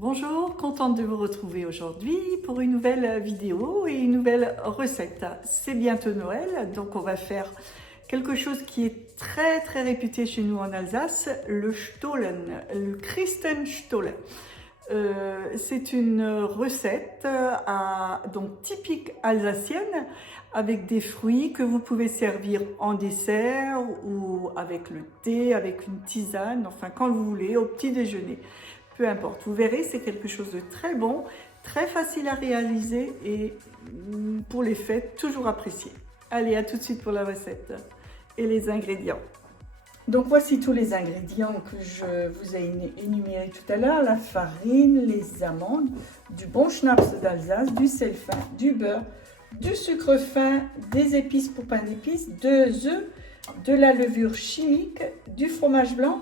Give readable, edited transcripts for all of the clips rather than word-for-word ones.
Bonjour, contente de vous retrouver aujourd'hui pour une nouvelle vidéo et une nouvelle recette. C'est bientôt Noël, donc on va faire quelque chose qui est très réputé chez nous en Alsace, le Stollen, le Christenstollen. C'est une recette donc typique alsacienne avec des fruits que vous pouvez servir en dessert ou avec le thé, avec une tisane, enfin quand vous voulez, au petit déjeuner. Peu importe, vous verrez, c'est quelque chose de très bon, très facile à réaliser et pour les fêtes, toujours apprécié. Allez, à tout de suite pour la recette et les ingrédients. Donc voici tous les ingrédients que je vous ai énumérés tout à l'heure. La farine, les amandes, du bon schnapps d'Alsace, du sel fin, du beurre, du sucre fin, des épices pour pain d'épices, 2 œufs, de la levure chimique, du fromage blanc,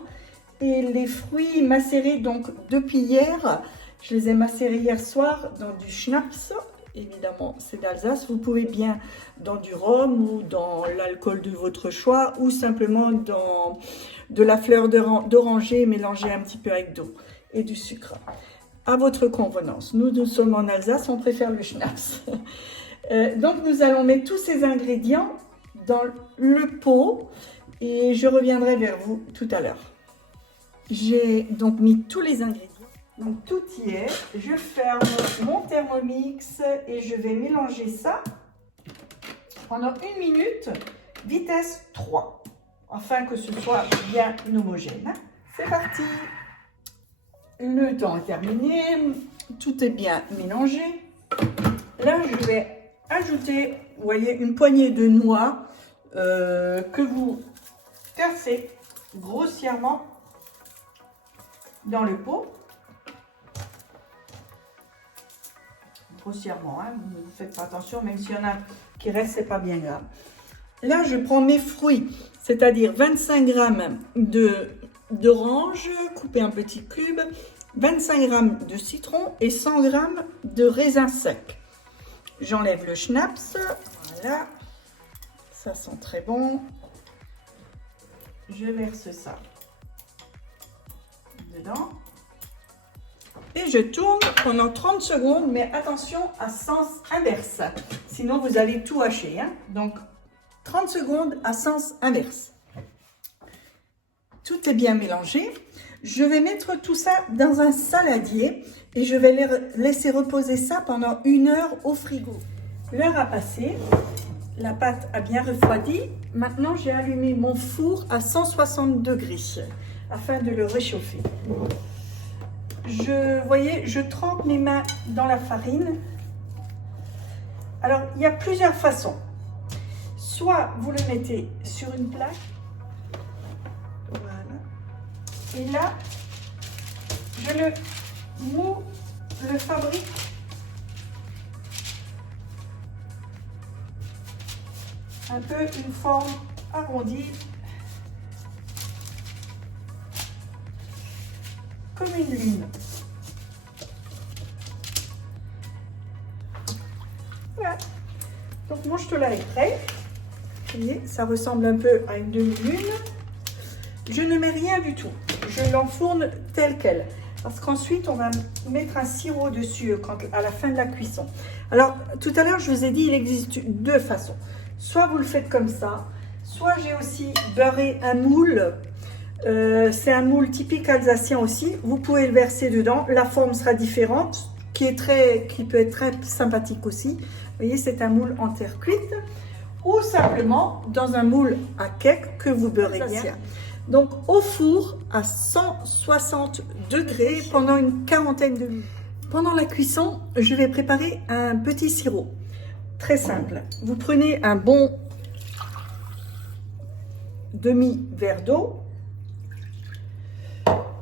et les fruits macérés donc depuis hier. Je les ai macérés hier soir dans du schnapps, évidemment c'est d'Alsace. Vous pouvez bien dans du rhum ou dans l'alcool de votre choix ou simplement dans de la fleur d'oranger mélangée un petit peu avec d'eau et du sucre. À votre convenance. Nous sommes en Alsace, on préfère le schnapps. Donc nous allons mettre tous ces ingrédients dans le pot et je reviendrai vers vous tout à l'heure. J'ai donc mis tous les ingrédients, donc tout y est. Je ferme mon Thermomix et je vais mélanger ça pendant 1 minute, vitesse 3, afin que ce soit bien homogène. C'est parti! Le temps est terminé, tout est bien mélangé. Là, je vais ajouter, vous voyez, une poignée de noix que vous cassez grossièrement dans le pot, grossièrement, hein, ne faites pas attention, même s'il y en a qui restent, c'est pas bien grave. Là, je prends mes fruits, c'est-à-dire 25 g d'orange coupé en petits cubes, 25 g de citron et 100 g de raisin sec. J'enlève le schnapps, voilà, ça sent très bon. Je verse ça dedans et je tourne pendant 30 secondes, mais attention à sens inverse, sinon vous allez tout hacher, hein. Donc 30 secondes à sens inverse. Tout est bien mélangé. Je vais mettre tout ça dans un saladier et je vais laisser reposer ça pendant 1 heure au frigo. L'heure a passé, la pâte a bien refroidi. Maintenant j'ai allumé mon four à 160 degrés afin de le réchauffer. Voyez, je trempe mes mains dans la farine. Alors, il y a plusieurs façons. Soit vous le mettez sur une plaque. Voilà. Et là, je le fabrique un peu une forme arrondie, comme une lune. Voilà. Donc mon chocolat est prêt. Vous voyez, ça ressemble un peu à une demi-lune. Je ne mets rien du tout. Je l'enfourne tel quel. Parce qu'ensuite, on va mettre un sirop dessus à la fin de la cuisson. Alors, tout à l'heure, je vous ai dit, il existe 2 façons. Soit vous le faites comme ça, soit j'ai aussi beurré un moule. C'est un moule typique alsacien aussi. Vous pouvez le verser dedans. La forme sera différente, qui peut être très sympathique aussi. Vous voyez, c'est un moule en terre cuite. Ou simplement dans un moule à cake que vous beurrez bien. Donc au four à 160 degrés pendant une quarantaine de minutes. Pendant la cuisson, je vais préparer un petit sirop. Très simple. Vous prenez un bon demi-verre d'eau.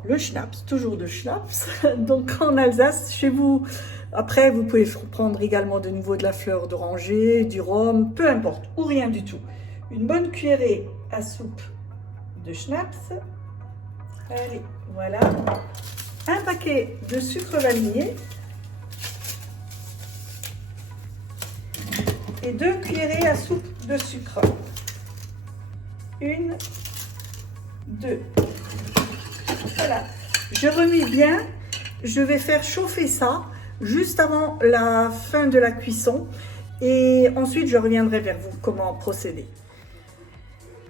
Le schnapps, toujours de schnapps. Donc en Alsace, chez vous, après vous pouvez prendre également de nouveau de la fleur d'oranger, du rhum, peu importe, ou rien du tout. Une bonne cuillerée à soupe de schnapps. Allez, voilà. Un paquet de sucre vanillé. Et 2 cuillerées à soupe de sucre. 1, 2. Voilà. Je remue bien Je vais faire chauffer ça juste avant la fin de la cuisson et ensuite je reviendrai vers vous comment procéder.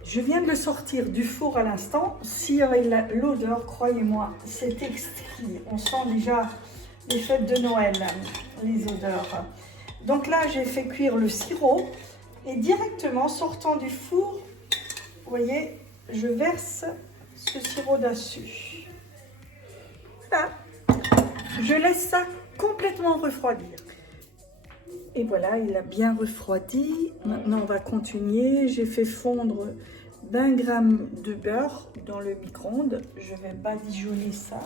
Je viens de le sortir du four à l'instant. Si l'odeur, croyez-moi, c'est exquis. On sent déjà les fêtes de Noël, les odeurs. Donc là, j'ai fait cuire le sirop et directement sortant du four, vous voyez, je verse ce sirop dessus. Voilà. Je laisse ça complètement refroidir. Et voilà, il a bien refroidi. Maintenant, on va continuer. J'ai fait fondre 20 g de beurre dans le micro-ondes. Je vais badigeonner ça.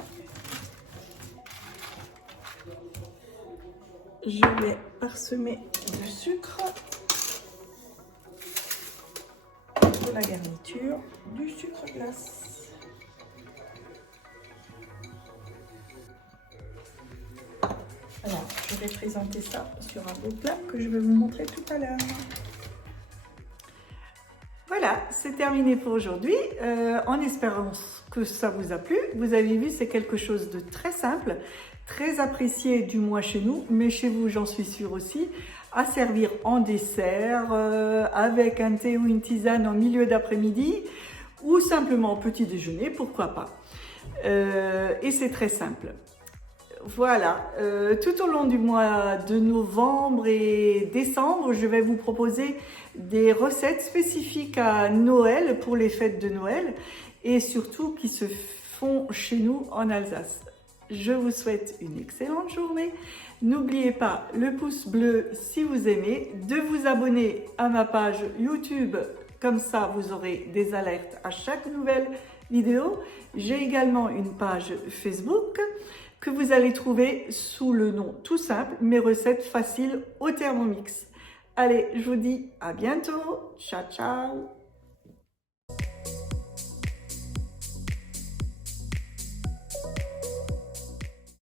Je vais parsemer de sucre, de la garniture, du sucre glace. Alors, je vais présenter ça sur un beau plat que je vais vous montrer tout à l'heure. Voilà, c'est terminé pour aujourd'hui, en espérant que ça vous a plu. Vous avez vu, c'est quelque chose de très simple, très apprécié du moins chez nous, mais chez vous, j'en suis sûre aussi, à servir en dessert, avec un thé ou une tisane en milieu d'après-midi, ou simplement au petit déjeuner, pourquoi pas. Et c'est très simple. Voilà, tout au long du mois de novembre et décembre, je vais vous proposer des recettes spécifiques à Noël pour les fêtes de Noël et surtout qui se font chez nous en Alsace. Je vous souhaite une excellente journée. N'oubliez pas le pouce bleu si vous aimez, de vous abonner à ma page YouTube, comme ça vous aurez des alertes à chaque nouvelle vidéo. J'ai également une page Facebook que vous allez trouver sous le nom tout simple, mes recettes faciles au Thermomix. Allez, je vous dis à bientôt. Ciao, ciao.